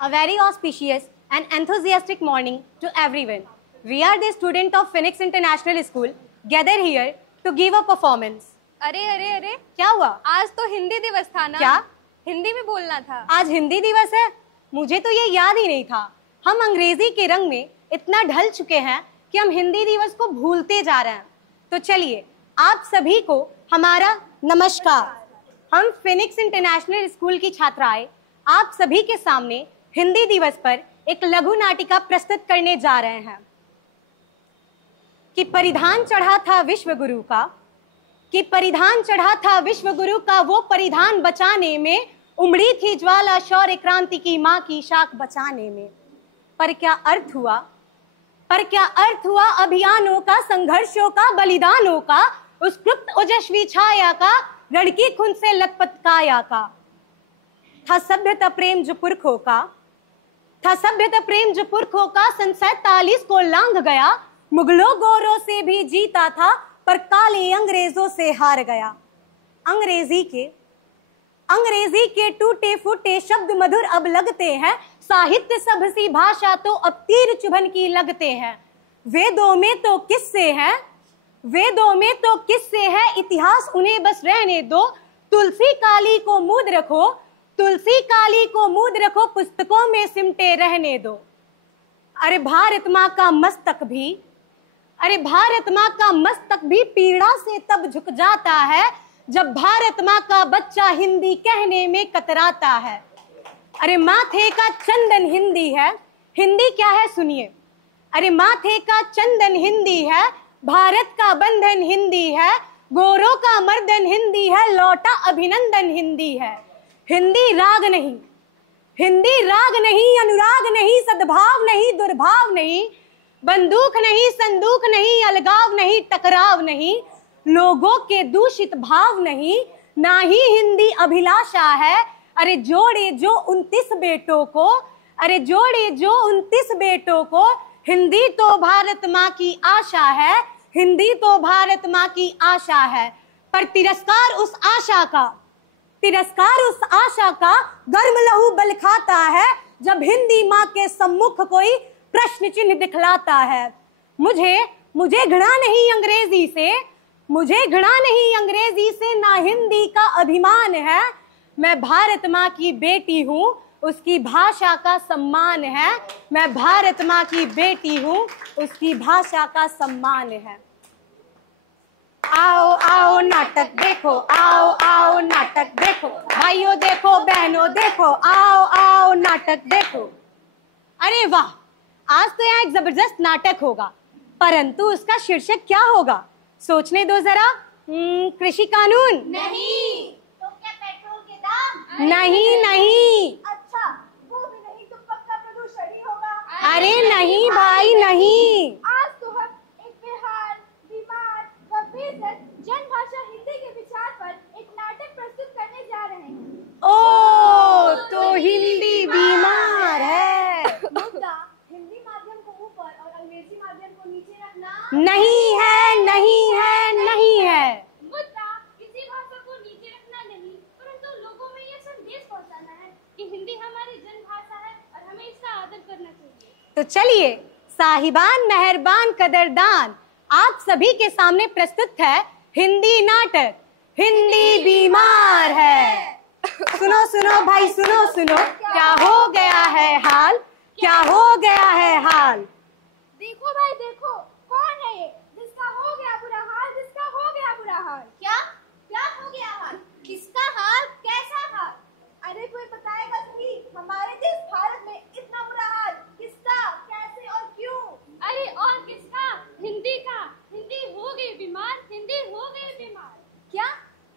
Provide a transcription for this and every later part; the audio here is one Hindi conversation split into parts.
A very auspicious and enthusiastic morning to everyone. We are the students of Phoenix International School gathered here to give a performance. अरे अरे अरे, क्या हुआ? आज तो हिंदी दिवस था ना? क्या? हिंदी में बोलना था। आज हिंदी दिवस है? मुझे तो ये याद ही नहीं था। हम अंग्रेजी के रंग में इतना ढल चुके हैं कि हम हिंदी दिवस को भूलते जा रहे हैं। तो चलिए आप सभी को हमारा नमस्कार। हम फिनिक्स इंटरनेशनल स्कूल की छात्राएं आप सभी के सामने हिंदी दिवस पर एक लघु नाटिका प्रस्तुत करने जा रहे हैं। कि परिधान चढ़ा था विश्व गुरु का, कि परिधान चढ़ा था विश्व गुरु का, वो परिधान बचाने में उमड़ी थी ज्वाला शौर्य क्रांति की माँ की शाख बचाने में। पर क्या अर्थ हुआ, पर क्या अर्थ हुआ अभियानों का, संघर्षों का, बलिदानों का, उस क्लुप्त ओजस्वी छाया का, रण की खून से लथपथ काया का। था सभ्यता प्रेम जो पुरखों का, था सभ्यता प्रेम जो पुरखों का, सन 47 को लांघ गया। मुगलों गोरों से भी जीता था, पर काले अंग्रेजों से हार गया। अंग्रेजी के टूटे फूटे शब्द मधुर अब लगते हैं, साहित्य सब सी भाषा तो अब तीर चुभन की लगते हैं। वेदों में तो किस्से हैं, वेदों में तो किस्से हैं, इतिहास उन्हें बस रहने दो। तुलसी काली को मूद रखो, तुलसी काली को मूद रखो, पुस्तकों में सिमटे रहने दो। अरे भारत माँ का मस्तक भी, अरे भारत माँ का मस्तक भी पीड़ा से तब झुक जाता है, जब भारत माँ का बच्चा हिंदी कहने में कतराता है। अरे माथे का चंदन हिंदी है, हिंदी क्या है सुनिए। अरे माथे का चंदन हिंदी है, भारत का बंधन हिंदी है, गोरों का मर्दन हिंदी है, लौटा अभिनंदन हिंदी है। हिंदी राग नहीं, हिंदी राग नहीं, अनुराग नहीं, सद्भाव नहीं, दुर्भाव नहीं, बंदूक नहीं, संदूक नहीं, अलगाव नहीं, टकराव नहीं, लोगों के दूषित भाव नहीं, ना ही हिंदी अभिलाषा है। अरे जोड़े जो 29 बेटों को, अरे जोड़े जो 29 बेटों को, हिंदी तो भारत माँ की आशा है, हिंदी तो भारत माँ की आशा है। पर तिरस्कार उस आशा का, तिरस्कार उस आशा का गर्म लहू बल खाता है, जब हिंदी माँ के सम्मुख कोई प्रश्न चिन्ह दिखलाता है। मुझे घृणा नहीं अंग्रेजी से, मुझे घृणा नहीं अंग्रेजी से, ना हिंदी का अभिमान है। मैं भारत माँ की बेटी हूँ, उसकी भाषा का सम्मान है। मैं भारत माँ की बेटी हूँ, उसकी भाषा का सम्मान है। आओ आओ नाटक देखो, आओ आओ नाटक देखो, भाइयों देखो, बहनों देखो, आओ आओ नाटक देखो। अरे वाह, आज तो यहाँ एक जबरदस्त नाटक होगा, परंतु उसका शीर्षक क्या होगा सोचने दो जरा। कृषि कानून नहीं। तो क्या पेट्रोल के दाम? नहीं नहीं। अच्छा, वो भी नहीं तो पक्का प्रदूषण ही होगा। अरे नहीं भाई नहीं। आज तो हम एक बेहाल, बीमार व बेइज्जत जनभाषा हिंदी के विचार पर एक नाटक प्रस्तुत करने जा रहे हैं। ओ, तो हिंदी बीमार है। मुद्दा हिंदी माध्यम को ऊपर और अंग्रेजी माध्यम को नीचे रखना नहीं है, नहीं है, नहीं है। मुद्दा किसी भाषा को नीचे रखना नहीं, परंतु लोगों में यह संदेश पहुंचाना है कि हिंदी हमारी जनभाषा है और हमें इसका आदर करना चाहिए। तो चलिए साहिबान, मेहरबान, कदरदान, आप सभी के सामने प्रस्तुत है हिंदी नाटक हिंदी बीमार है। सुनो सुनो भाई, सुनो सुनो, क्या हो गया है हाल, क्या हो गया है हाल। देखो भाई देखो, कौन है ये जिसका हो गया बुरा हाल, जिसका हो गया बुरा हाल? क्या क्या हो गया हाल? किसका हाल, कैसा हाल? अरे कोई बताएगा सही, हमारे देश भारत में इतना बुरा हाल किसका, कैसे और क्यों? अरे और किसका? हिंदी का। हिंदी हो गई बीमार, हिंदी हो गई बीमार। क्या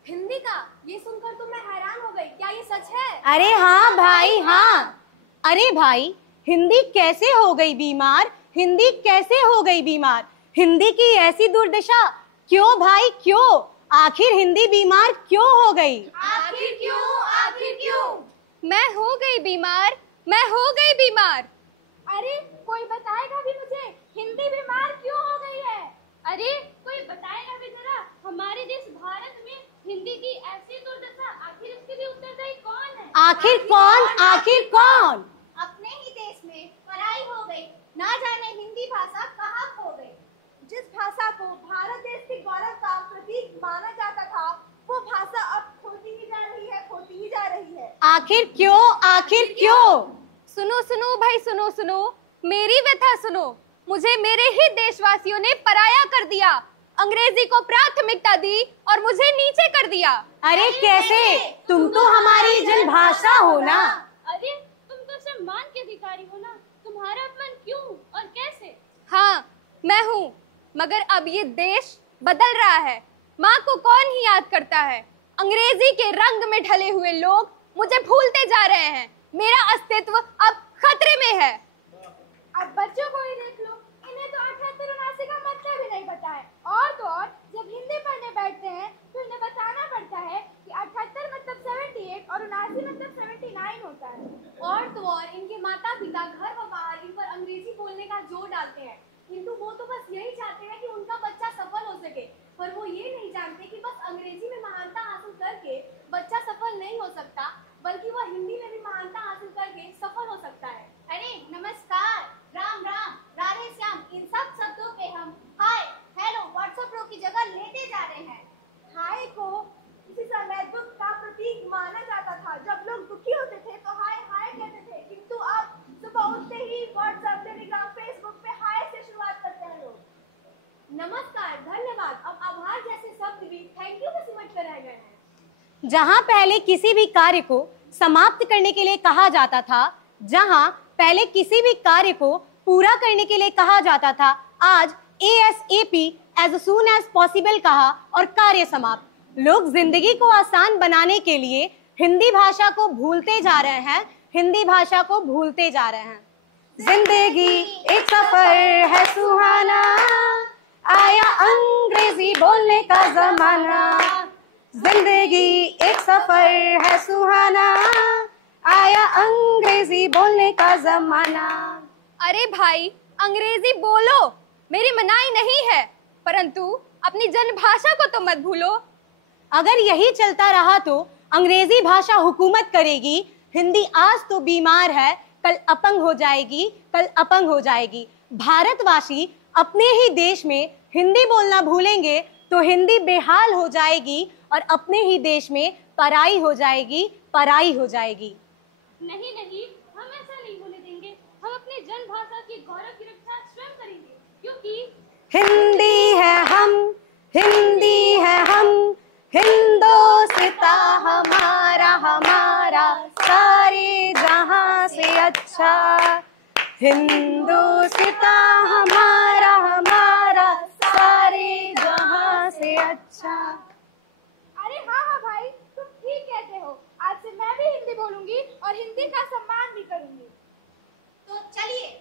हिंदी का? ये सुनकर तो मैं हैरान हो गई। क्या ये सच है? अरे हाँ भाई हाँ। अरे भाई, हिंदी कैसे हो गई बीमार, हिंदी कैसे हो गई बीमार? हिंदी की ऐसी दुर्दशा क्यों भाई, क्यों? आखिर हिंदी बीमार क्यों हो गई? आखिर क्यों, आखिर क्यों? मैं हो गई बीमार, मैं हो गई बीमार। अरे कोई बताएगा भी मुझे, हिंदी बीमार क्यों हो गई है? अरे कोई बताएगा भी जरा, हमारे देश भारत में हिंदी की ऐसी दुर्दशा, आखिर इसके लिए उत्तरदायी कौन है? आखिर कौन, आखिर कौन? अपने ना जाने हिंदी भाषा कहाँ खो गई। जिस भाषा को भारत देश के गौरव का प्रतीक माना जाता था, वो भाषा अब खोती ही जा रही है, खोती ही जा रही है। आखिर क्यों, आखिर क्यों? सुनो सुनो भाई, सुनो सुनो, मेरी व्यथा सुनो। मुझे मेरे ही देशवासियों ने पराया कर दिया, अंग्रेजी को प्राथमिकता दी और मुझे नीचे कर दिया। अरे कैसे? तुम तो हमारी जनभाषा हो ना। अरे तुम तो सम्मान के अधिकारी हो ना, तुम्हारा अपमान क्यों और कैसे? हाँ मैं हूँ, मगर अब ये देश बदल रहा है। माँ को कौन ही याद करता है? अंग्रेजी के रंग में ढले हुए लोग मुझे भूलते जा रहे हैं। मेरा अस्तित्व अब खतरे में है। अब बच्चों को ही देख लो, इन्हें तो 78-79 का मतलब ही नहीं पता है। और तो और जब हिंदी पढ़ने बैठते हैं तो इन्हें बताना पड़ता है कि 78 मतलब 78 और 79 मतलब 79 होता है। और तो और इनके माता पिता घर व बाहर इन पर अंग्रेजी बोलने का जोर डालते हैं, किंतु वो तो बस यही चाहते हैं कि उनका बच्चा सफल हो सके, पर वो ये नहीं जानते कि बस अंग्रेजी में महानता हासिल करके बच्चा सफल नहीं हो सकता, बल्कि वह हिंदी में भी महानता हासिल करके सफल हो सकता है। अरे नमस्कार, राम राम, राधे श्याम, इन सब शब्दों पे हम हाय, हेलो, व्हाट्सएप की जगह लेते जा रहे हैं। हाय को किसी समय दुख का प्रतीक माना जाता था। जब लोग दुखी होते थे तो हाय हाय कहते थे, किंतु अब सुबह उठते ही व्हाट्सएप, टेलीग्राम, फेसबुक पे हाय से शुरुआत करते हैं लोग। नमस्कार, धन्यवाद, अब आभार जैसे शब्द भी थैंक यू में सिमट कर रह गए हैं। जहाँ पहले किसी भी कार्य को समाप्त करने के लिए कहा जाता था, जहाँ पहले किसी भी कार्य को पूरा करने के लिए कहा जाता था, आज ASAP as soon as possible कहा और कार्य समाप्त। लोग जिंदगी को आसान बनाने के लिए हिंदी भाषा को भूलते जा रहे हैं, हिंदी भाषा को भूलते जा रहे हैं। जिंदगी एक सफर है सुहाना, आया अंग्रेजी बोलने का जमाना। जिंदगी एक सफर है सुहाना, आया अंग्रेजी बोलने का जमाना। अरे भाई अंग्रेजी बोलो, मेरी मनाही नहीं है, परंतु अपनी जनभाषा को तो मत भूलो। अगर यही चलता रहा तो अंग्रेजी भाषा हुकूमत करेगी। हिंदी आज तो बीमार है, कल अपंग हो जाएगी, कल अपंग हो जाएगी। भारतवासी अपने ही देश में हिंदी बोलना भूलेंगे तो हिंदी बेहाल हो जाएगी और अपने ही देश में पराई हो जाएगी, पराई हो जाएगी। नहीं नहीं, हम ऐसा नहीं होने देंगे। हम अपनी जनभाषा की गौरव की रक्षा स्वयं करेंगे, क्योंकि हिंदी है हम, हिंदी है हम, हिंदोस्तां हमारा, हमारा सारे जहां से अच्छा। हिंदोस्तां हमारा, हमारा सारे जहां से अच्छा। अरे हाँ हाँ भाई, तुम ठीक कहते हो। आज से मैं भी हिंदी बोलूंगी और हिंदी का सम्मान भी करूंगी। तो चलिए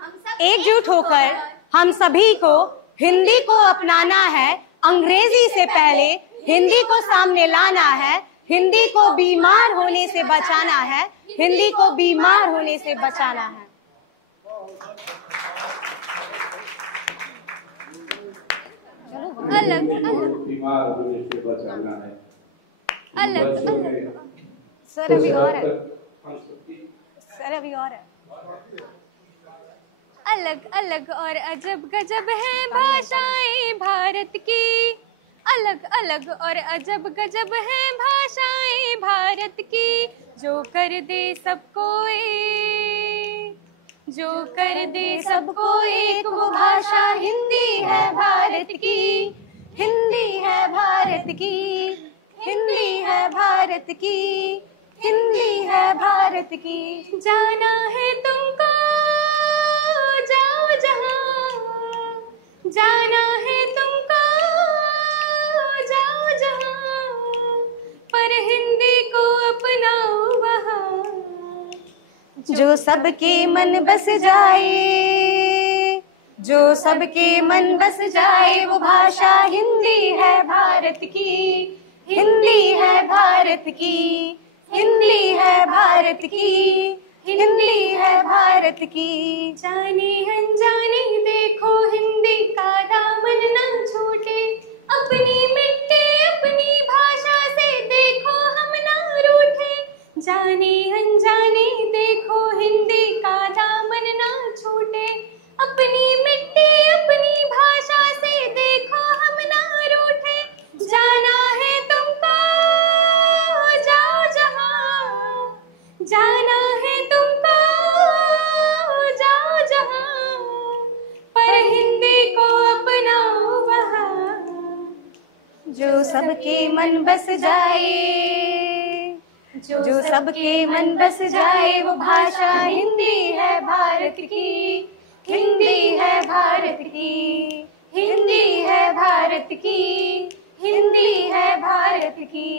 हम सब एकजुट होकर हम सभी को हिंदी को अपनाना है। अंग्रेजी से पहले हिंदी को सामने लाना है। हिंदी को बीमार होने से बचाना है, हिंदी को बीमार होने से बचाना है। अलग अलग बीमार होने से बचाना है। अलग अलग। सर अभी और है, सर अभी और है। अलग अलग और अजब गजब है भाषाएं भारत की, अलग अलग और अजब गजब है भाषाएं भारत की। जो कर दे सबको एक, जो कर दे सबको एक, वो भाषा हिंदी है भारत की, हिंदी है भारत की, हिंदी है भारत की, हिंदी है भारत की। जाना है तुमको जाओ जहां, जाना है तुमको जाओ जहां, पर हिंदी को अपनाओ वहां। जो सबके मन बस जाए, जो सबके मन बस जाए, वो भाषा हिंदी है भारत की, हिंदी है भारत की, हिंदी है भारत की, हिंदी है भारत की। जाने अनजाने देखो हिंदी का दामन न छूटे, अपनी मिट्टी अपनी भाषा से देखो हम न रूठे। जाने अनजाने देखो हिंदी का दामन न छूटे, सबके मन बस जाए, जो सबके मन बस जाए, वो भाषा हिंदी है भारत की, हिंदी है भारत की, हिंदी है भारत की, हिंदी है भारत की।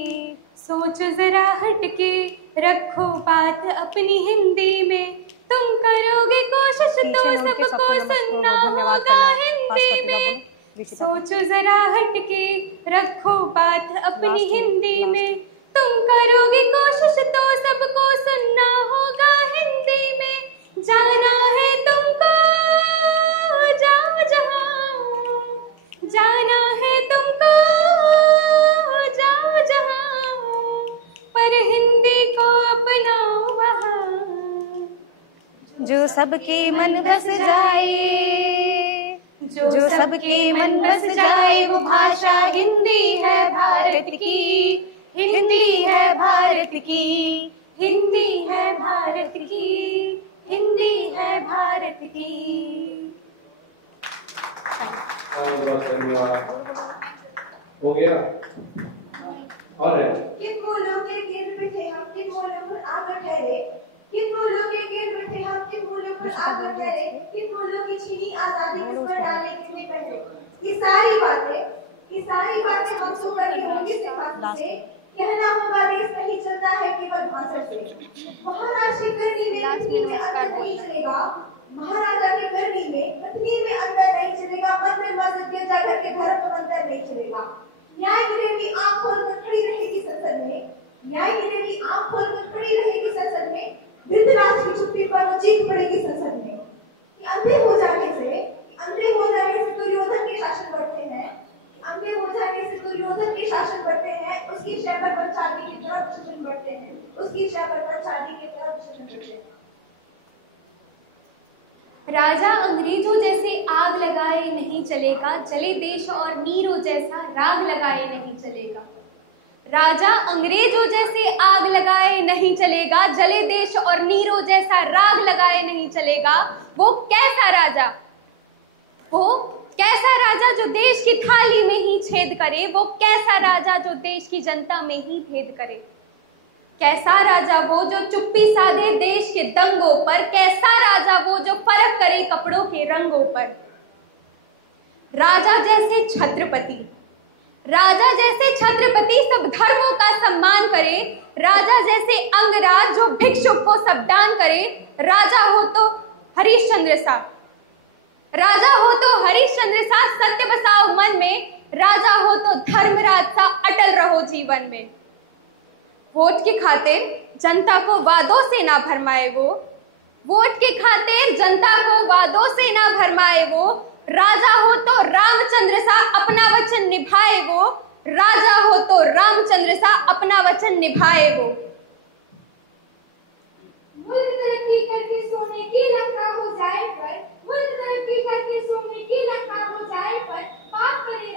सोचो जरा हटके, रखो बात अपनी हिंदी में, तुम करोगे कोशिश तो सबको सुनना होगा हिंदी में। सोचो जरा हटके, रखो बात अपनी हिंदी में, तुम करोगे कोशिश तो सबको सुनना होगा हिंदी में। जाना है तुमको जाओ जहां, जाना है तुमको जाओ जहां, पर हिंदी को अपनाओ वहां। जो सबके मन बस जाए, जो सबके मन बस जाए, वो भाषा हिंदी है भारत की, हिंदी है भारत की, हिंदी है भारत की, हिंदी है भारत की। बहुत धन्यवाद। हो गया और है? किन मूलों के केंद्र में थे हम, किन मूलों पर आकर ठहरे, किन मूलों के केंद्र में थे हम, किन मूलों पर आकर ठहरे, किन मूलों की छीनी आजादी किस पर डाले किसने पहले। ये सारी बातें हम तो करके होंगे सिफारिश से, कहना होगा देश नहीं चलता है केवल भाषण से। महाराष्ट्र की करनी में अंदर नहीं चलेगा, महाराजा की करनी में पत्नी में अंदर नहीं चलेगा, मंदिर मस्जिद गिरजा घर के धर्म में अंदर नहीं चलेगा। न्याय की देवी आंख खोलकर खड़ी रहेगी संसद में, न्याय की देवी आंख खोलकर खड़ी रहेगी संसद में, धृतराष्ट्र की चुप्पी पर वो चीख पड़ेगी संसद में। अंधे हो जाने से दुर्योधन के शासन बढ़ते हैं, अंधे हो जाने से दुर्योधन के शासन बढ़ते हैं, उसकी शय पर पंचाली की तरफ शासन बढ़ते हैं, उसकी शय पर पंचाली की तरफ शासन बढ़ते हैं। राजा अंग्रेजों जैसे आग लगाए नहीं चलेगा, जले देश और नीरों जैसा राग लगाए नहीं चलेगा। राजा अंग्रेजों जैसे आग लगाए नहीं चलेगा, जले देश और नीरों जैसा राग लगाए नहीं चलेगा। वो कैसा राजा, वो कैसा राजा जो देश की थाली में ही छेद करे, वो कैसा राजा जो देश की जनता में ही भेद करे। कैसा राजा वो जो चुप्पी साधे देश के दंगों पर, कैसा राजा वो जो फर्क करे कपड़ों के रंगों पर। राजा जैसे छत्रपति, राजा जैसे छत्रपति सब धर्मों का सम्मान करे, राजा जैसे अंगराज जो भिक्षुक को सब दान करे। राजा हो तो हरिश्चंद्र सा, राजा हो तो हरिश्चंद्र सा सत्य बसाओ मन में, राजा हो तो धर्मराज सा अटल रहो जीवन में। वोट की खातिर जनता को वादों से ना भरमाए वो, वोट की खातिर जनता को वादों से ना भरमाए वो। राजा हो तो रामचंद्र सा अपना वचन निभाए वो, राजा हो तो रामचंद्र सा अपना वचन निभाए वो। मुल्क तरक्की करके सोने की लंका हो जाए पर, मुल्क तरक्की करके सोने की लंका हो जाए पर, पाप करे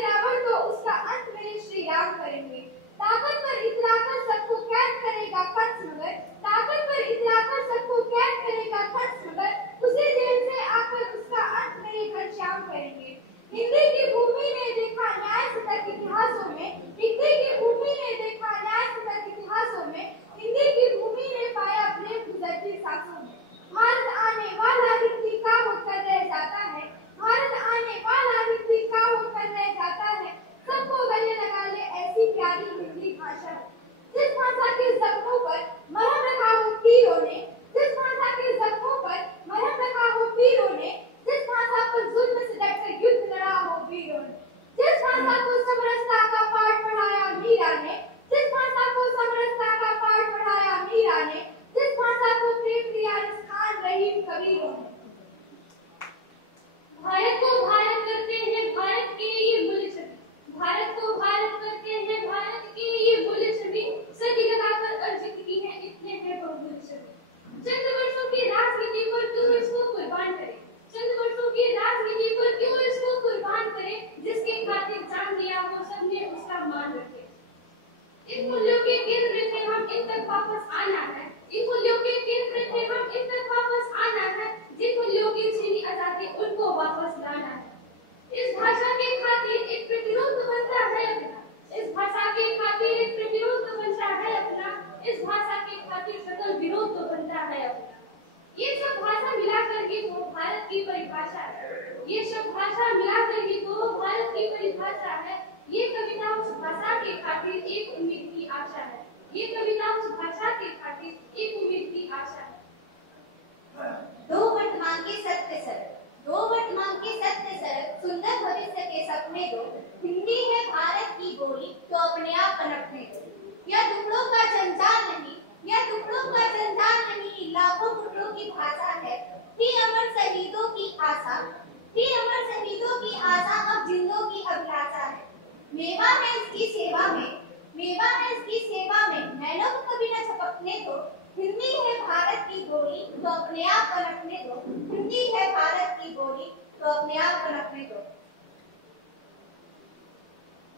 रावण तो उसका अंत मेरे श्री राम करेंगे। ताकत पर इतलाकर सबको कैद करेगा कंस मगर, ताकत पर इतलाकर सबको कैद करेगा कंस मगर, उसी जेल से आकर उसका अंत मेरे घनश्याम करेंगे। हिंदी की भूमि ने देखा न्याय सतत इतिहासों में, हिंदी की भूमि ने देखा न्याय सतत इतिहासों में, हिंदी की भूमि ने पाया प्रेम गुजरती सांसों में। भारत आने वाला हिंदी का होकर रह जाता है, भारत आने वाला हिंदी का होकर रह जाता है। सबको गले लगा ले ऐसी प्यारी हिंदी भाषा है। जिस भाषा के जख्मों पर मरहम रखा हो पीरों ने, जिस भाषा के जख्मों पर मरहम रखा हो पीरों ने, जिस भाषा पर जुल्म से डटकर युद्ध लड़ा हो वीरों ने, जिस भाषा को समरसता का पाठ पढ़ाया मीरा ने, जिस भाषा को समरसता का पाठ पढ़ाया मीरा ने, जिस भाषा को प्रेम दिया खान रहीम कबीरों ने। भारत को भारत करते हैं भारत के ये मूल्य छवि, भारत को भारत करते हैं भारत के ये मूल्य छवि, सदी लगाकर अर्जित की है इतने है बहुमूल्य छवि। चंद वर्षों की राजनीति पर क्यों इसको कुर्बान करें, चंद वर्षों की राजनीति पर क्यों इसको कुर्बान करें, जिसके खातिर जान दिया वो सबने उसका मान रखे। इन मूल्यों के केंद्र थे हम इन तक वापस आना है, इन मूल्यों के केंद्र थे हम इन तक वापस आना है, जिन मूल्यों की छीनी आजादी उनको वापस लाना है। इस भाषा के खातिर एक प्रतिरोध ये सब भाषा मिला करके तो भारत की परिभाषा है। ये सब भाषा मिला करके तो भारत की परिभाषा है। ये कविता उस भाषा के खातिर एक उम्मीद की आशा है। ये कविता उस भाषा के खातिर एक उम्मीद की आशा है। दो वर्तमान के सत्य सड़क, दो वर्तमान के सत्य सड़क, सुंदर भविष्य के सपने दो। हिंदी है भारत की बोली तो अपने आप पनपने दो। यह टुकड़ों का जंजाल नहीं, यह टुकड़ों का जंजाल नहीं, लाखों टुकड़ों की भाषा है। थी अमर शहीदों की आशा, थी अमर शहीदों की आशा, अब जिंदों की अभिलाषा है। मेवा है इसकी सेवा में, मेवा है इसकी सेवा में, नैनों को कभी न झपकने दो। हिंदी है भारत की बोली तो अपने आप पनपने दो। हिंदी है भारत की बोली तो अपने आप पनपने दो।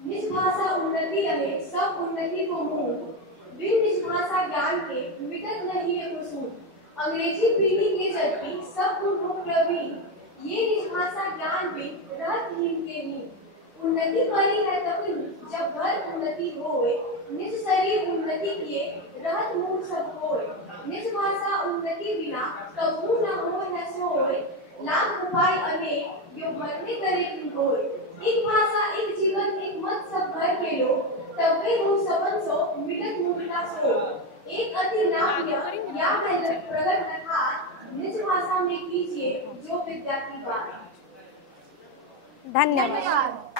निज भाषा उन्नति अनेक, सब उन्नति को मूल। बिन निज भाषा ज्ञान के मिटत नहीं है कुसूल। अंग्रेजी पीढ़ी के जबकि सब गुण हो प्रवीण। ये निज भाषा ज्ञान बिन रहत हीन के नींद। उन्नति करी है तभी जब घर उन्नति होए। निज शरीर उन्नति किए रहत मूल सब होए। निज भाषा उन्नति बिना कबू न होए न सोए। लाख उपाय अनेक जो भरने करे की होए। एक भाषा एक जीवन एक मत सब भर के लो। तब वे हो सबन सो मिटत मूलता सो। एक अति नाम या है प्रगट कथा। निज भाषा में कीजिए जो विद्या की बात। धन्यवाद।